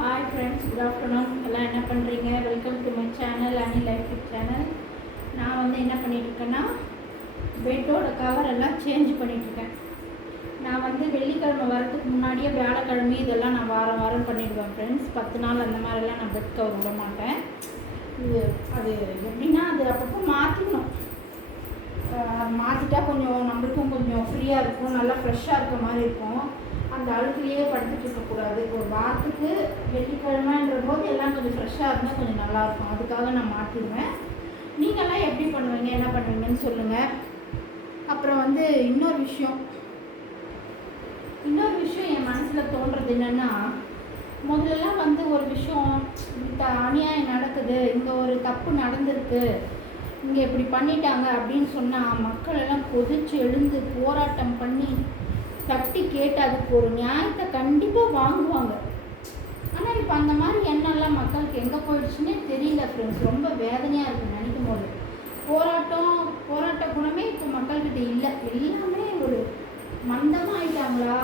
Hi friends, good afternoon. எல்லாம் என்ன பண்ணுறீங்க? வெல்கம் டு மை சேனல், அனி லைஃப் சேனல். நான் வந்து என்ன பண்ணிகிட்ருக்கேன்னா, பெட்டோட கவர் எல்லாம் சேஞ்ச் பண்ணிகிட்ருக்கேன். நான் வந்து வெள்ளிக்கிழமை வரதுக்கு முன்னாடியே வியாழக்கிழமை இதெல்லாம் நான் வாரம் வாரம் பண்ணிவிடுவேன் ஃப்ரெண்ட்ஸ். 10 நாள் அந்த மாதிரிலாம் நான் பெட் கவர் விட மாட்டேன். அது எப்படின்னா, அது அப்பப்போ மாற்றிக்கணும். மாற்றிட்டா கொஞ்சம் நம்மளுக்கும் கொஞ்சம் ஃப்ரீயாக இருக்கும், நல்லா ஃப்ரெஷ்ஷாக இருக்க மாதிரி இருக்கும். அந்த அழுக்குலேயே படுத்துட்டு இருக்கக்கூடாது. ஒரு வாரத்துக்கு வெள்ளிக்கிழமைன்ற போது எல்லாம் கொஞ்சம் ஃப்ரெஷ்ஷாக இருந்தால் கொஞ்சம் நல்லாயிருக்கும். அதுக்காக நான் மாற்றிடுவேன். நீங்கள்லாம் எப்படி பண்ணுவீங்க, என்ன பண்ணுவீங்கன்னு சொல்லுங்கள். அப்புறம் வந்து இன்னொரு விஷயம் என் மனசில் தோன்றது என்னென்னா, முதல்லலாம் வந்து ஒரு விஷயம் அநியாயம் நடக்குது, இங்கே ஒரு தப்பு நடந்திருக்கு, இங்கே இப்படி பண்ணிட்டாங்க அப்படின்னு சொன்னால் மக்கள் எல்லாம் கொதிச்சு எழுந்து போராட்டம் பண்ணி தட்டி கேட்டு அதுக்கு ஒரு நியாயத்தை கண்டிப்பாக வாங்குவாங்க. ஆனால் இப்போ அந்த மாதிரி எண்ணெல்லாம் மக்களுக்கு எங்கே போயிடுச்சுன்னே தெரியல ஃப்ரெண்ட்ஸ். ரொம்ப வேதனையாக இருக்குது நினைக்கும் போது. போராட்ட குணமே இப்போ மக்கள்கிட்ட இல்லை. எல்லாமே ஒரு மந்தமாக ஆயிட்டாங்களா,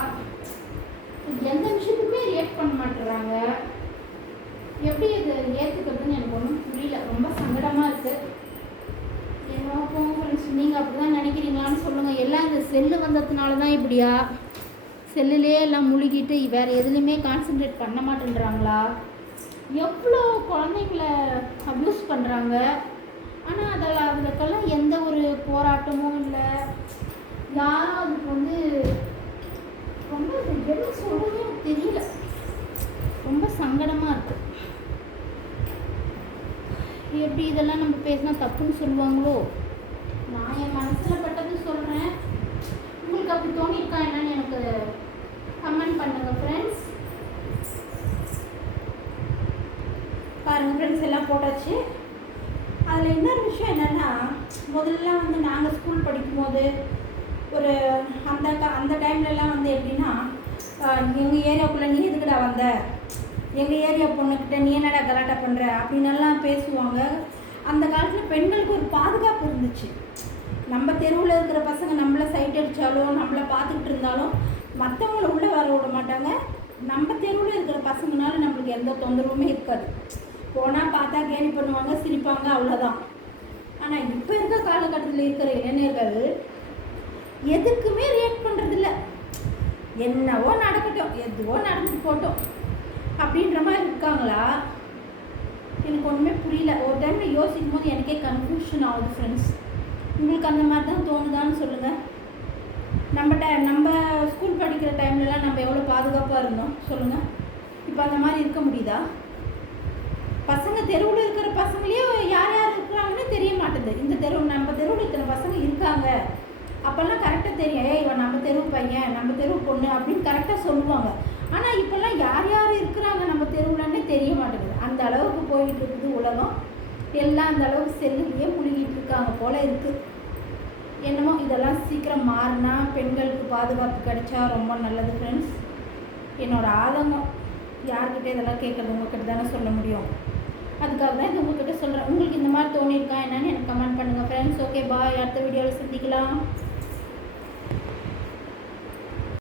எந்த விஷயத்துக்குமே ரியாக்ட் பண்ண மாட்டுறாங்க. எப்படி இதை ஏற்றுக்கிறதுன்னு எனக்கு ஒன்றும் புரியல. ரொம்ப சங்கடமாக இருக்குது. என்னோக்கும் ஃப்ரெண்ட்ஸ், நீங்கள் அப்படி தான் நினைக்கிறீங்களான்னு சொல்லுங்கள். எல்லாம் இந்த செல்லு வந்ததுனால தான் இப்படியா? செல்லுலேயே எல்லாம் முழுகிட்டு வேறு எதுலேயுமே கான்சென்ட்ரேட் பண்ண மாட்டேன்றாங்களா? எவ்வளோ குழந்தைங்கள அப்யூஸ் பண்ணுறாங்க. ஆனால் அதுக்கெல்லாம் எந்த ஒரு போராட்டமும் இல்லை. யாரும் அதுக்கு வந்து ரொம்ப என்ன சொல்கிறதே தெரியல. ரொம்ப சங்கடமாக இருக்குது. எப்படி இதெல்லாம் நம்ம பேசினா தப்புன்னு சொல்லுவாங்களோ? நான் என் மனசில் பட்டது சொல்கிறேன். உங்களுக்கு அப்படி தோணியிருக்கா என்னன்னு எனக்கு கமெண்ட் பண்ணுங்கள் ஃப்ரெண்ட்ஸ். பாருங்கள் ஃப்ரெண்ட்ஸ், எல்லாம் போட்டாச்சு. அதில் இன்னொரு விஷயம் என்னென்னா, முதல்ல வந்து நாங்கள் ஸ்கூல் படிக்கும்போது ஒரு அந்த டைம்லலாம் வந்து எப்படின்னா, எங்கள் ஏரியாவுக்குள்ளே நீ எதுக்குடா வந்த, எங்கள் ஏரியா பொண்ணுக்கிட்ட நீ என்னடா கலாட்டா பண்ணுற அப்படின்னெல்லாம் பேசுவாங்க. அந்த காலத்தில் பெண்களுக்கு ஒரு பாதுகாப்பு இருந்துச்சு. நம்ம தெருவில் இருக்கிற பசங்க நம்மளை சைட் அடித்தாலும் நம்மளை பார்த்துக்கிட்டு இருந்தாலும் மற்றவங்கள உள்ளே வர விட மாட்டாங்க. நம்ம தெருவில் இருக்கிற பசங்கனால நம்மளுக்கு எந்த தொந்தரவுமே இருக்காது. போனால் பார்த்தா கேலி பண்ணுவாங்க, சிரிப்பாங்க, அவ்வளோதான். ஆனால் இப்போ இருக்க காலகட்டத்தில் இருக்கிற இளைஞர்கள் எதுக்குமே ரியாக்ட் பண்ணுறதில்ல. என்னவோ நடக்கட்டும், எதுவோ நடந்துட்டு போட்டோம் அப்படின்ற மாதிரி இருக்காங்களா? எனக்கு ஒன்றுமே புரியல. ஒரு டைமில் யோசிக்கும் போது எனக்கே கன்ஃபியூஷன் ஆகுது ஃப்ரெண்ட்ஸ். உங்களுக்கு அந்த மாதிரி தான் தோணுதான்னு சொல்லுங்கள். நம்ம ஸ்கூல் படிக்கிற டைம்லலாம் நம்ம எவ்வளோ பாதுகாப்பாக இருந்தோம் சொல்லுங்கள். இப்போ அந்த மாதிரி இருக்க முடியுதா? பசங்க தெருவில் இருக்கிற பசங்களையும் யார் யார் இருக்கிறாங்கன்னு தெரிய மாட்டேது. இந்த நம்ம தெருவில் இத்தனை பசங்க இருக்காங்க அப்போல்லாம் கரெக்டாக தெரியும். இவன் நம்ம தெருவு பையன், நம்ம தெருவு பொண்ணு அப்படின்னு கரெக்டாக சொல்லுவாங்க. ஆனால் இப்போல்லாம் யார் யார் இருக்கிறாங்க நம்ம தெருவுலன்னே தெரிய மாட்டேங்குது. அந்த அளவுக்கு போயிட்டு இருக்குது உலகம். எல்லாம் அந்த அளவுக்கு செல்லுலேயே முழுகிட்டு இருக்காங்க போல் இருக்குது. என்னமோ இதெல்லாம் சீக்கிரம் மாறினா பெண்களுக்கு பாதுகாப்பு கிடைச்சா ரொம்ப நல்லது ஃப்ரெண்ட்ஸ். என்னோடய ஆதங்கம். யார்கிட்ட இதெல்லாம் கேட்குறது? உங்கள்கிட்ட தானே சொல்ல முடியும். அதுக்காக தான் இது உங்கள்கிட்ட சொல்கிறேன். உங்களுக்கு இந்த மாதிரி தோணியிருக்கா என்னன்னு எனக்கு கமெண்ட் பண்ணுங்கள் ஃப்ரெண்ட்ஸ். ஓகே, பாய். அடுத்த வீடியோவில் சந்திக்கலாம்.